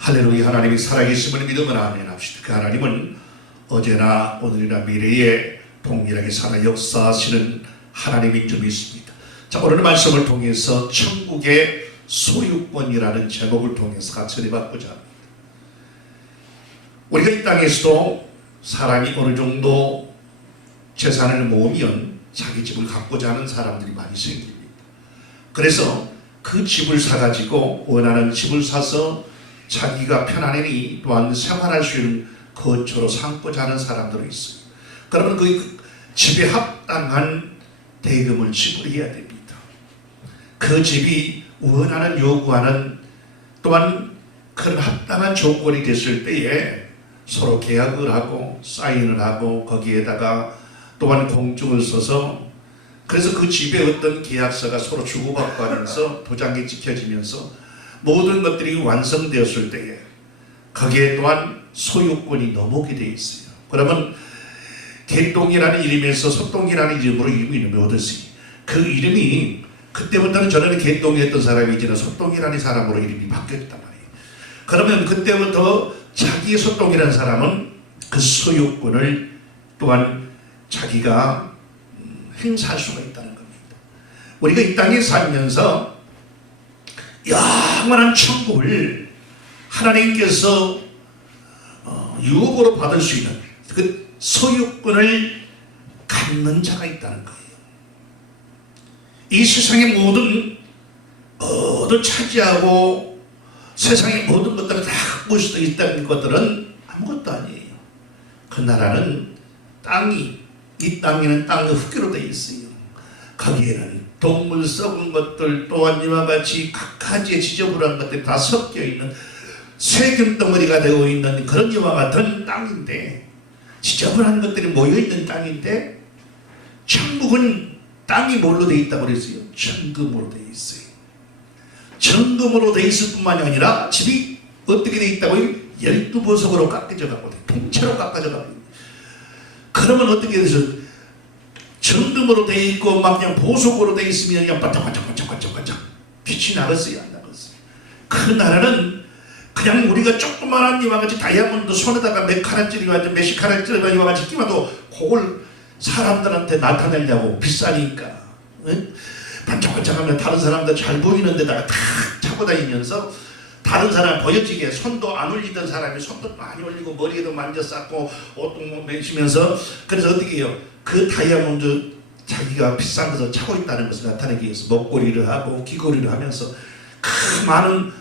할렐루야. 하나님이 살아계심을 믿음을 아멘합시다. 그 하나님은 어제나 오늘이나 미래에 동일하게 살아 역사하시는 하나님인 줄 믿습니다. 자, 오늘 말씀을 통해서 천국의 소유권이라는 제목을 통해서 같이 해봤고자 합니다. 우리가 이 땅에서도 사람이 어느 정도 재산을 모으면 자기 집을 갖고자 하는 사람들이 많이 생깁니다. 그래서 그 집을 사가지고 원하는 집을 사서 자기가 편안히 또한 생활할 수 있는 거처로 삼고자 하는 사람들이 있어요. 그러면 그 집에 합당한 대금을 지불해야 됩니다. 그 집이 원하는 요구하는 또한 그런 합당한 조건이 됐을 때에 서로 계약을 하고 사인을 하고 거기에다가 또한 공증을 써서 그래서 그 집에 어떤 계약서가 서로 주고받고 하면서 도장이 찍혀지면서 모든 것들이 완성되었을 때에 거기에 또한 소유권이 넘어오게 되어 있어요. 그러면 개똥이라는 이름에서 소똥이라는 이름으로 이름이 얻었어요. 그 이름이 그때부터는 전에는 개똥이었던 사람이 이제는 소똥이라는 사람으로 이름이 바뀌었단 말이에요. 그러면 그때부터 자기의 소똥이라는 사람은 그 소유권을 또한 자기가 행사할 수가 있다는 겁니다. 우리가 이 땅에 살면서 영원한 천국을 하나님께서 유업으로 받을 수 있는 그 소유권을 갖는 자가 있다는 거예요. 이 세상의 모든 차지하고 세상의 모든 것들을 다 갖고 수 있다는 것들은 아무것도 아니에요. 그 나라는 이 땅에는 땅의 흙으로 되어 있어요. 거기에는 동물 썩은 것들 또한 이와 같이 각가지의 지저분한 것들이 다 섞여 있는 세균 덩어리가 되어 있는 그런 이와 같은 땅인데, 지저분한 것들이 모여 있는 땅인데, 천국은 땅이 뭘로 되어 있다고 그랬어요? 정금으로 되어 있어요. 정금으로 되어 있을 뿐만이 아니라 집이 어떻게 되어 있다고요? 12보석으로 깎여져 가고 통째로 깎아져 가고. 그러면 어떻게 돼서 정금으로 되어 있고 막 그냥 보석으로 되어 있으면 그냥 반짝반짝반짝반짝 빛이 나겠어요? 안 나겠어요? 그 나라는 그냥 우리가 조그만한 이와 같이 다이아몬드 손에다가 몇 카rat짜리와 몇십 카rat짜리와 이와 같이 끼워도 그걸 사람들한테 나타내려고 비싸니까 응? 반짝반짝하면 다른 사람들 잘 보이는 데다가 탁 차고 다니면서 다른 사람 보여지게 손도 안 올리던 사람이 손도 많이 올리고 머리에도 만져 쌓고 옷도 매시면서 그래서 어떻게 해요? 그 다이아몬드 자기가 비싼 것을 차고 있다는 것을 나타내기 위해서 목걸이를 하고 귀걸이를 하면서 그 많은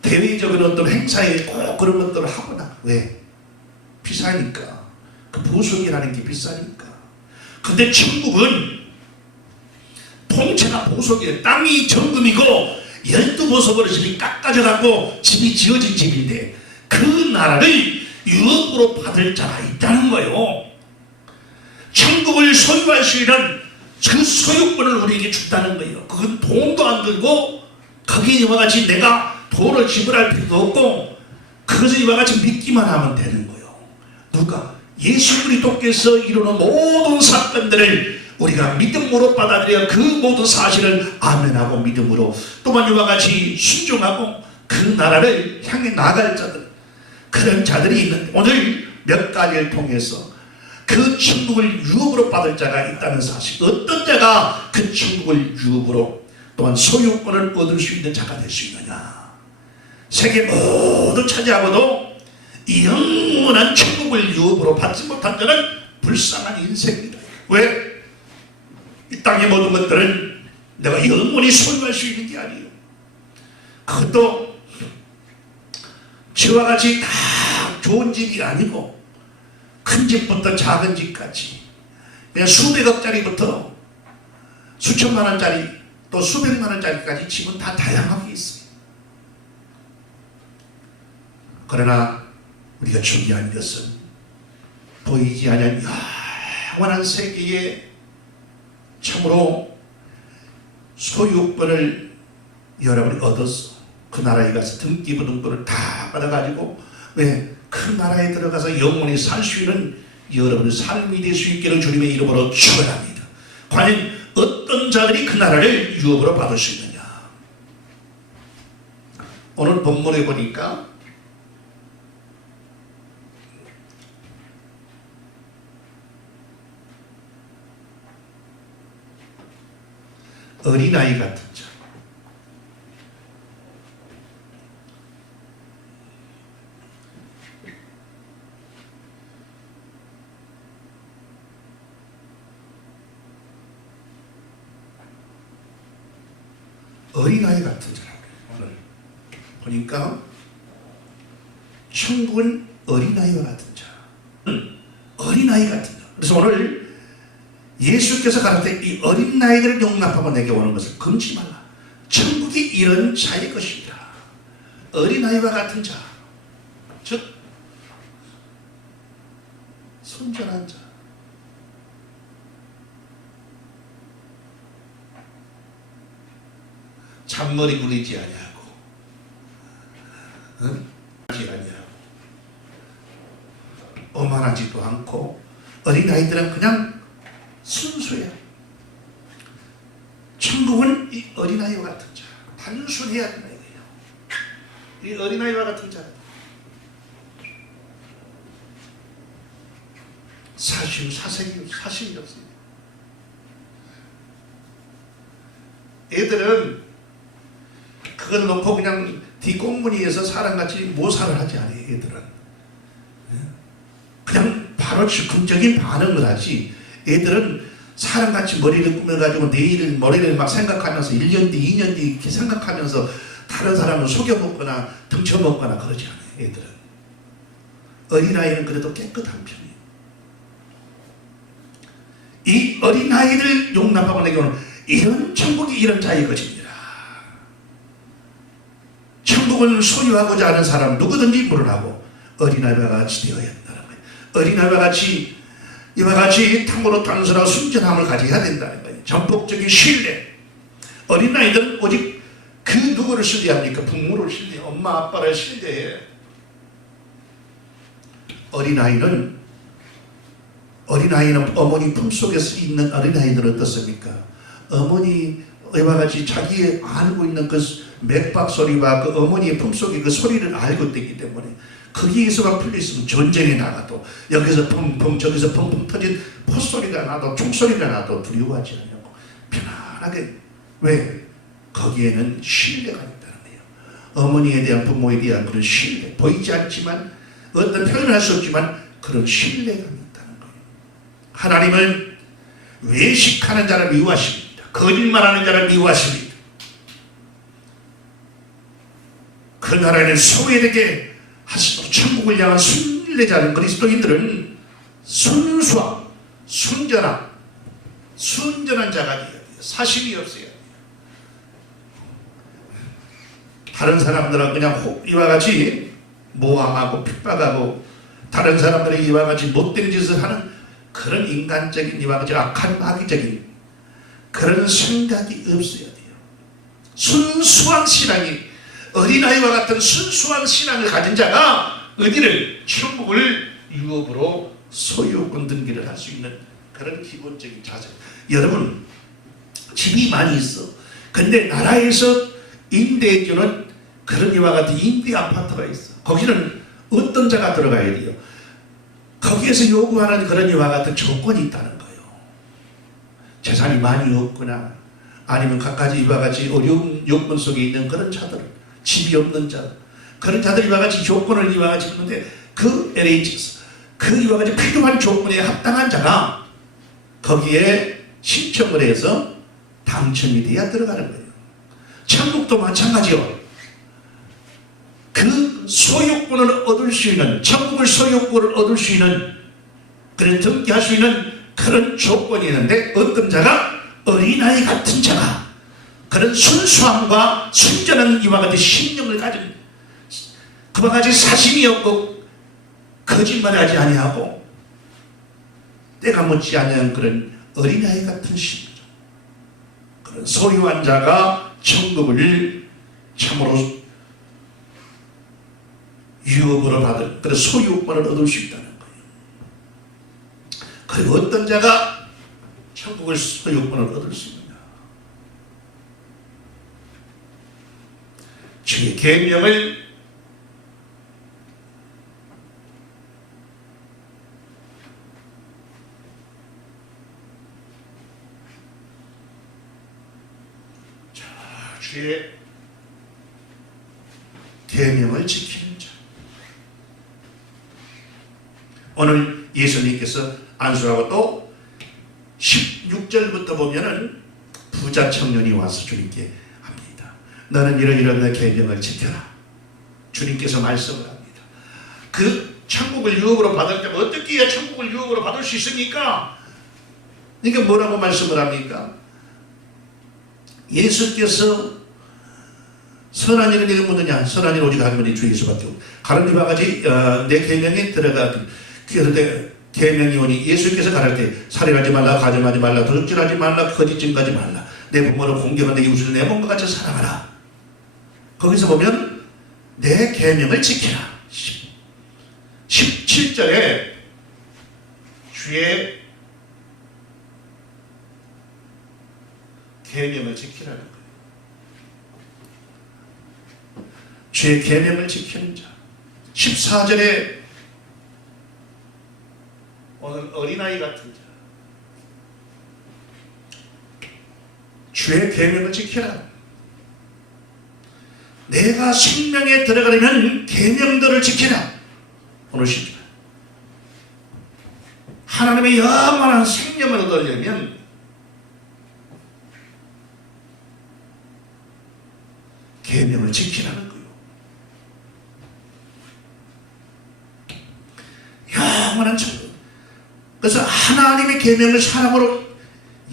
대외적인 어떤 행사에 꼭 그런 것들을 하거나. 왜? 비싸니까. 그 보석이라는 게 비싸니까. 근데 천국은 통째가 보석이에요. 땅이 정금이고 12보석으로 집이 깎아져가고 집이 지어진 집인데 그 나라를 유업으로 받을 자가 있다는 거예요. 천국을 소유할 수 있는 그 소유권을 우리에게 준다는 거예요. 그건 돈도 안 들고 거기에 이와 같이 내가 돈을 지불할 필요도 없고 그것을 이와 같이 믿기만 하면 되는 거예요. 누가? 예수 그리스도께서 이루는 모든 사건들을 우리가 믿음으로 받아들여 그 모든 사실을 아멘하고 믿음으로 또한 이와 같이 순종하고 그 나라를 향해 나갈 자들, 그런 자들이 있는데 오늘 몇 가지를 통해서 그 천국을 유업으로 받을 자가 있다는 사실, 어떤 자가 그 천국을 유업으로 또한 소유권을 얻을 수 있는 자가 될 수 있느냐. 세계 모두 차지하고도 이 영원한 천국을 유업으로 받지 못한 자는 불쌍한 인생이다. 왜? 이 땅의 모든 것들은 내가 영원히 소유할 수 있는 게 아니에요. 그것도 저와 같이 다 좋은 집이 아니고 큰 집부터 작은 집까지 그냥 수백억짜리부터 수천만 원짜리 또 수백만 원짜리까지 집은 다 다양하게 있어요. 그러나 우리가 중요한 것은 보이지 않는 영원한 세계에 참으로 소유권을 여러분이 얻어서 그 나라에 가서 등기부등본을 다 받아가지고 왜? 그 나라에 들어가서 영원히 살 수 있는 여러분의 삶이 될 수 있기를 주님의 이름으로 축원합니다. 과연 어떤 자들이 그 나라를 유업으로 받을 수 있느냐? 오늘 본문에 보니까 어린아이 같은 자. 어린아이 같은 자라고 오늘 보니까 천국은 어린아이와 같은 자. 어린아이 같은 자. 그래서 오늘 예수께서 가르칠 이 어린아이들을 용납하고 내게 오는 것을 금지 말라. 천국이 이런 자의 것이다. 어린아이와 같은 자, 즉 순전한 자. 잔머리 굴리지 아니하고, 하지 아니하고, 오만하지도 않고, 어린아이들은 그냥 순수해요. 천국은 이 어린아이와 같은 자, 단순해야 된다 이거예요. 이 어린아이와 같은 자, 사심이 없어요. 애들은 그걸 놓고 그냥 뒷공무니에서 사람같이 모사를 하지 않아요. 애들은 그냥 바로 즉흥적인 반응을 하지. 애들은 사람같이 머리를 꾸며가지고 내일 모레를 막 생각하면서 1년 뒤 2년 뒤 이렇게 생각하면서 다른 사람을 속여먹거나 등쳐먹거나 그러지 않아요. 애들은. 어린아이는 그래도 깨끗한 편이에요. 이 어린아이를 용납하고 내게 오는 이런 천국이 이런 자의 것입니다. 천국을 소유하고자 하는 사람 누구든지 물어나고 어린아이와 같이 되어야 한다는 거예요. 어린아이와 같이 이와 같이 탕후루 단순하고 순전함을 가져야 된다는 거예요. 전폭적인 신뢰. 어린아이들은 오직 그 누구를 신뢰합니까? 부모를 신뢰해. 엄마 아빠를 신뢰해. 어린아이는 어머니 품속에서 있는 어린아이들은 어떻습니까? 어머니와 같이 자기의 알고 있는 그 맥박 소리와 그 어머니의 품속의 그 소리를 알고 있기 때문에 거기에서만 풀려있으면 전쟁에 나가도 여기서 펑펑 저기서 펑펑 터진 포소리가 나도 총소리가 나도 두려워하지 않냐고 편안하게. 왜? 거기에는 신뢰가 있다는 거예요. 어머니에 대한 부모에 대한 그런 신뢰, 보이지 않지만 어떤 표현을 할 수 없지만 그런 신뢰가 있다는 거예요. 하나님은 외식하는 자를 미워하십니다. 거짓말하는 자를 미워하십니다. 그 나라에는 소외되게 하시고 천국을 향한 순례자는 그리스도인들은 순수함, 순전한 자가 되어야 돼요. 사심이 없어야 돼요. 다른 사람들은 그냥 이와 같이 모함하고 핍박하고 다른 사람들이 이와 같이 못된 짓을 하는 그런 인간적인 이와 같이 악한 마귀적인 그런 생각이 없어야 돼요. 순수한 신앙이 어린아이와 같은 순수한 신앙을 가진 자가 어디를 천국을 유업으로 소유권 등기를 할 수 있는 그런 기본적인 자세. 여러분 집이 많이 있어. 근데 나라에서 임대해주는 그런 이와 같은 임대 아파트가 있어. 거기는 어떤 자가 들어가야 돼요? 거기에서 요구하는 그런 이와 같은 조건이 있다는 거예요. 재산이 많이 없거나 아니면 갖가지 이와 같이 어려운 요건 속에 있는 그런 자들, 집이 없는 자, 그런 자들이 이와 같이 조건을 이와 같이 있는데 그 LH에서 그 이와 같이 필요한 조건에 합당한 자가 거기에 신청을 해서 당첨이 돼야 들어가는 거예요. 천국도 마찬가지요. 그 소유권을 얻을 수 있는, 천국을 소유권을 얻을 수 있는, 그런 등기할 수 있는 그런 조건이 있는데 어떤 자가 어린아이 같은 자가 그런 순수함과 순전한 이와 같은 심령을 가진 그와 같이 사심이 없고 거짓말하지 아니하고 때가 묻지 않는 그런 어린아이 같은 심령, 그런 소유한 자가 천국을 참으로 유업으로 받을 그런 소유권을 얻을 수 있다는 거예요. 그리고 어떤 자가 천국을 소유권을 얻을 수 있느냐? 주의 계명을 주의 계명을 지키는 자. 오늘 예수님께서 안수하고 또 16절부터 보면은 부자 청년이 와서 주님께 합니다. 너는 이런 내 계명을 지켜라. 주님께서 말씀을 합니다. 그 천국을 유업으로 받을 때 어떻게 해야 천국을 유업으로 받을 수 있습니까? 그러니까 뭐라고 말씀을 합니까? 예수께서 선한 일은 내가 묻느냐? 선한 일 오직 한 분이 주 예수밖에 없고 가는 이와 같이 내 계명에 들어가 그런데 계명이 오니 예수께서 가를 때 살인하지 말라, 가늠하지 말라, 도둑질하지 말라, 거짓 증거하지 말라, 내 부모를 공경하는 내 이웃을 내 몸과 같이 사랑하라. 거기서 보면 내 계명을 지키라. 17절에 주의 계명을 지키라는 거예요. 주의 계명을 지키는 자. 14절에 오늘 어린아이 같은 자. 주의 계명을 지키라. 내가 생명에 들어가려면 계명들을 지키라. 오늘 10절. 하나님의 영원한 생명을 얻으려면 계명을 지키라는 거예요. 영원한 천국. 그래서 하나님의 계명을 사랑으로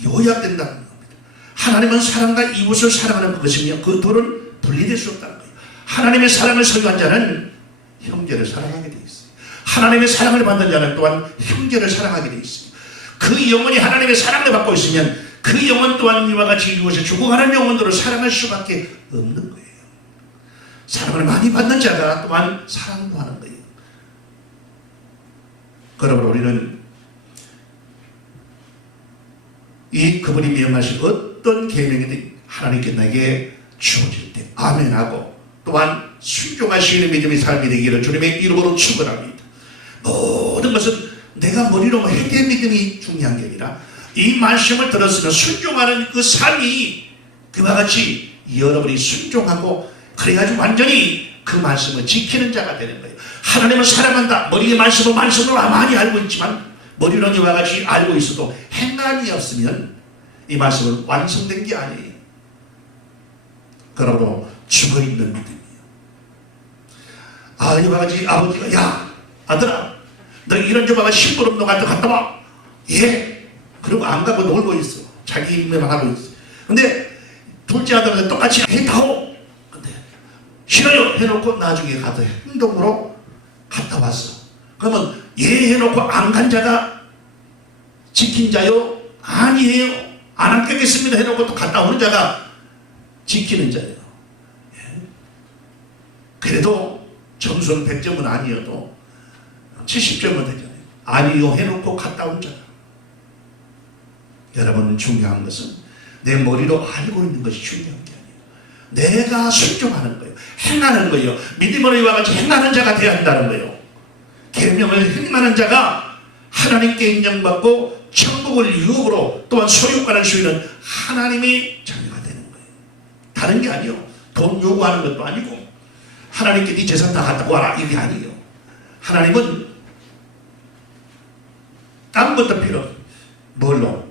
요약된다는 겁니다. 하나님은 사랑과 이웃을 사랑하는 것이며 그 둘은 분리될 수 없다는 거예요. 하나님의 사랑을 소유한 자는 형제를 사랑하게 되어 있어요. 하나님의 사랑을 받는 자는 또한 형제를 사랑하게 되어 있어요. 그 영혼이 하나님의 사랑을 받고 있으면 그 영혼 또한 이와 같이 이웃을 죽어가는 영혼들을 사랑할 수밖에 없는 거예요. 사랑을 많이 받는 자가 또한 사랑도 하는 거예요. 그러므로 우리는 이 그분이 명하신 어떤 계명이든 하나님께 나에게 주어질 때 아멘하고 또한 순종하시는 믿음의 삶이 되기를 주님의 이름으로 축원합니다. 모든 것은 내가 머리로 해야 믿음이 중요한 게 아니라 이 말씀을 들었으면 순종하는 그 삶이 그와 같이 여러분이 순종하고 그래가지고 완전히 그 말씀을 지키는 자가 되는 거예요. 하나님을 사랑한다. 머리의 말씀을 많이 알고 있지만 머리로는 이와 같이 알고 있어도 행함이 없으면 이 말씀은 완성된 게 아니에요. 그러므로 죽어있는 믿음이에요. 이와 같이 아버지가 야 아들아 너 이런 좀 봐가 심부름 너 갔다 와. 예. 그리고 안 가고 놀고 있어. 자기 임무만 하고 있어. 근데 둘째 아들은 똑같이 했다고. 근데 싫어요 해놓고 나중에 가서 행동으로 갔다 왔어. 그러면 예 해놓고 안 간 자가 지킨 자요? 아니에요. 안 하겠습니다 해놓고 또 갔다 오는 자가 지키는 자예요. 예. 그래도 점수는 100점은 아니어도 70점은 되잖아요. 아니요 해놓고 갔다 온 자. 여러분 중요한 것은 내 머리로 알고 있는 것이 중요한 게 아니에요. 내가 순종하는 거예요. 행하는 거예요. 믿음으로 이와 같이 행하는 자가 되어야 한다는 거예요. 계명을 행하는 자가 하나님께 인정받고 천국을 유업으로 또한 소유권할 수 있는 하나님의 자녀가 되는 거예요. 다른 게 아니에요. 돈 요구하는 것도 아니고 하나님께 네 재산 다 갖다 와라 이게 아니에요. 하나님은 딴 것도 필요 없어요. 뭘로?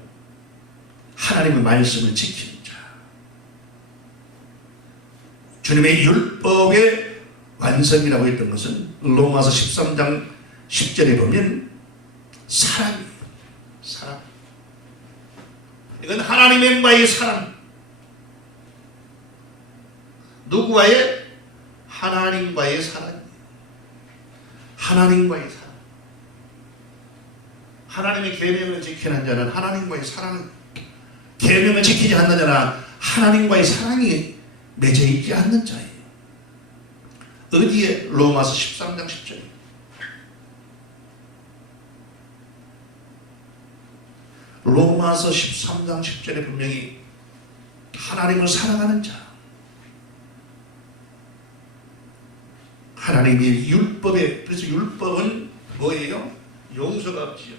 하나님의 말씀을 지키는 자. 주님의 율법의 완성이라고 했던 것은 로마서 13장 10절에 보면 사랑이에요. 사랑. 이건 하나님과의 사랑. 누구와의? 하나님과의 사랑이에요. 하나님과의 사랑. 하나님의 계명을 지키는 자는 하나님과의 사랑, 계명을 지키지 않는 자는 하나님과의 사랑이 맺어 있지 않는 자예요. 어디에? 로마서 13장 10절에. 로마서 13장 10절에 분명히 하나님을 사랑하는 자, 하나님의 율법에, 그래서 율법은 뭐예요? 용서가 없지요.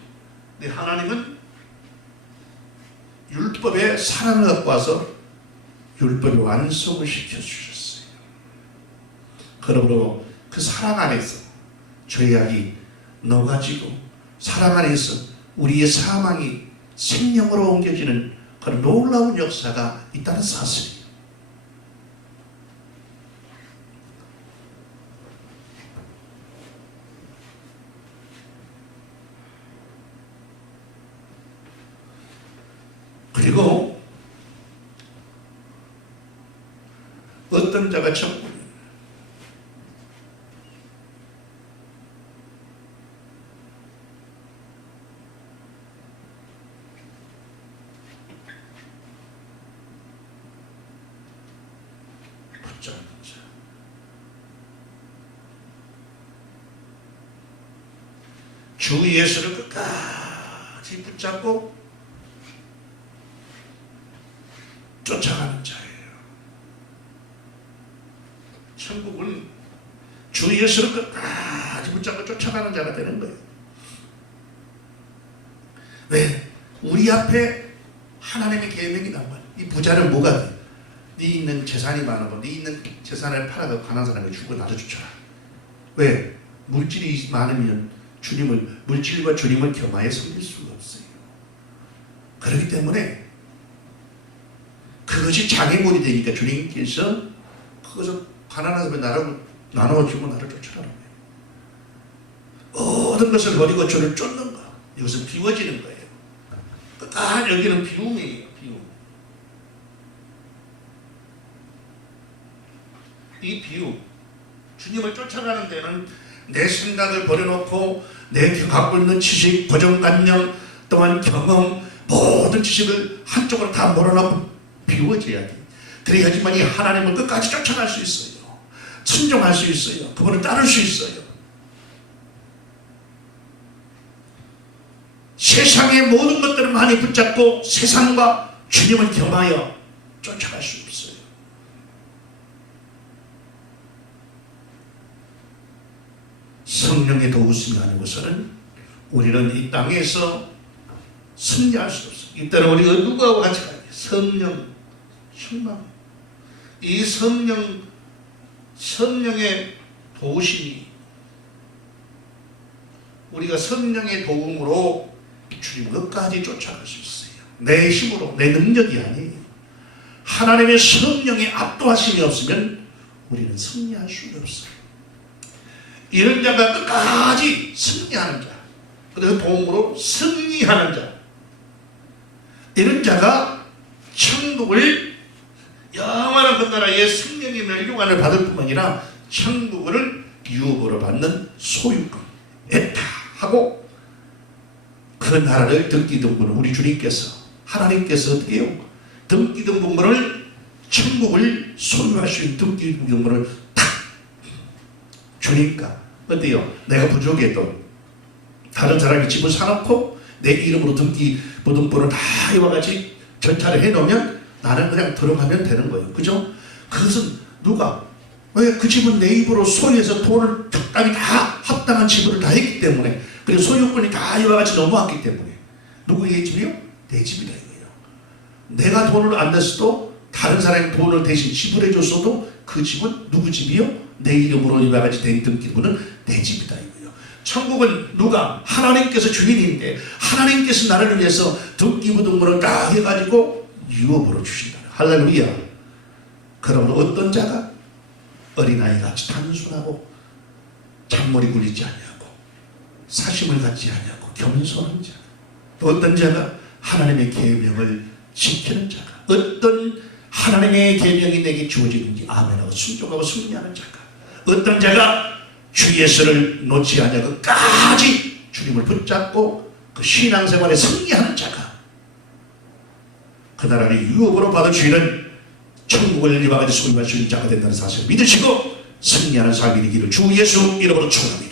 근데 하나님은 율법에 사랑을 갖고 와서 율법의 완성을 시켜주셨어요. 그러므로 그 사랑 안에서 죄악이 녹아지고 사랑 안에서 우리의 사망이 생명으로 옮겨지는 그런 놀라운 역사가 있다는 사실이에요. 그리고 어떤 자가 천국 붙잡는 자, 주 예수를 끝까지 붙잡고 쫓아가는 자예요. 천국은 주 예수를 끝까지 붙잡고 쫓아가는 자가 되는 거예요. 왜? 우리 앞에 하나님의 계명이 나와요. 이 부자는 뭐가 돼? 네 있는 재산이 많아도 네 있는 재산을 팔아서 가난한 사람을 주고 나도 주쳐라. 왜? 물질이 많으면 물질과 주님을 겸하여 섬길 수가 없어요. 그렇기 때문에 그것이 장애물이 되니까 주님께서 그것을 가난한 사람의 나라고 나눠주고 나를 쫓아라는 거예요. 모든 것을 버리고 주를 쫓는 거. 이것은 비워지는 거예요. 여기는 비움이에요. 비움. 이 비움, 주님을 쫓아가는 데는 내 생각을 버려놓고 내 갖고 있는 지식, 고정관념, 또한 경험, 모든 지식을 한쪽으로 다 몰아넣고 비워져야 돼. 그래야지만이 하나님을 끝까지 쫓아갈 수 있어요. 순종할 수 있어요. 그분을 따를 수 있어요. 세상의 모든 것들을 많이 붙잡고 세상과 주님을 겸하여 쫓아갈 수 없어요. 성령의 도우심이 아닌 것은 우리는 이 땅에서 승리할 수 없어요. 이때는 우리가 누구하고 같이 가요? 성령, 충만. 이 성령의 도우심이 우리가 성령의 도움으로 주님 끝까지 쫓아갈 수 있어요. 내 힘으로, 내 능력이 아니에요. 하나님의 성령의 압도하심이 없으면 우리는 승리할 수가 없어요. 이런 자가 끝까지 승리하는 자, 그래서 도움으로 승리하는 자, 이런 자가 천국을 영원한 그 나라의 생명의 멸류관을 받을 뿐만 아니라 천국을 유업으로 받는 소유권, 에타하고 그 나라를 등기등본을 우리 주님께서 하나님께서 어떻게 해요? 등기등본을 천국을 소유할 수 있는 등기등본을 탁 주니까 어때요? 내가 부족해도 다른 사람이 집을 사놓고 내 이름으로 등기부등본을 다 이와 같이 절차를 해놓으면 나는 그냥 들어가면 되는 거예요. 그죠? 그것은 누가? 왜? 그 집은 내 입으로 소유해서 돈을 적당히 다 합당한 지불을 다 했기 때문에, 그리고 소유권이 다 이와 같이 넘어왔기 때문에. 누구의 집이요? 내 집이다 이거예요. 내가 돈을 안 냈어도 다른 사람이 돈을 대신 지불해 줬어도 그 집은 누구 집이요? 내 이름으로 이와 같이 된 등기부는 내 집이다 이거예요. 천국은 누가? 하나님께서 주인인데 하나님께서 나를 위해서 등기부등본을 다 해가지고 유업으로 주신다. 할렐루야. 그러므로 어떤 자가 어린아이같이 단순하고 잔머리 굴리지 않냐고 사심을 갖지 않냐고 겸손한 자, 또 어떤 자가 하나님의 계명을 지키는 자가, 어떤 하나님의 계명이 내게 주어지는지 아멘하고 순종하고 승리하는 자가, 어떤 자가 주 예수를 놓지 않냐고 끝까지 주님을 붙잡고 그 신앙생활에 승리하는 자가, 그 나라를 유업으로 받을 수 있는 천국을 이와 같이 소유할 수 있는 자가 된다는 사실을 믿으시고 승리하는 삶이 되기를 주 예수 이름으로 축원합니다.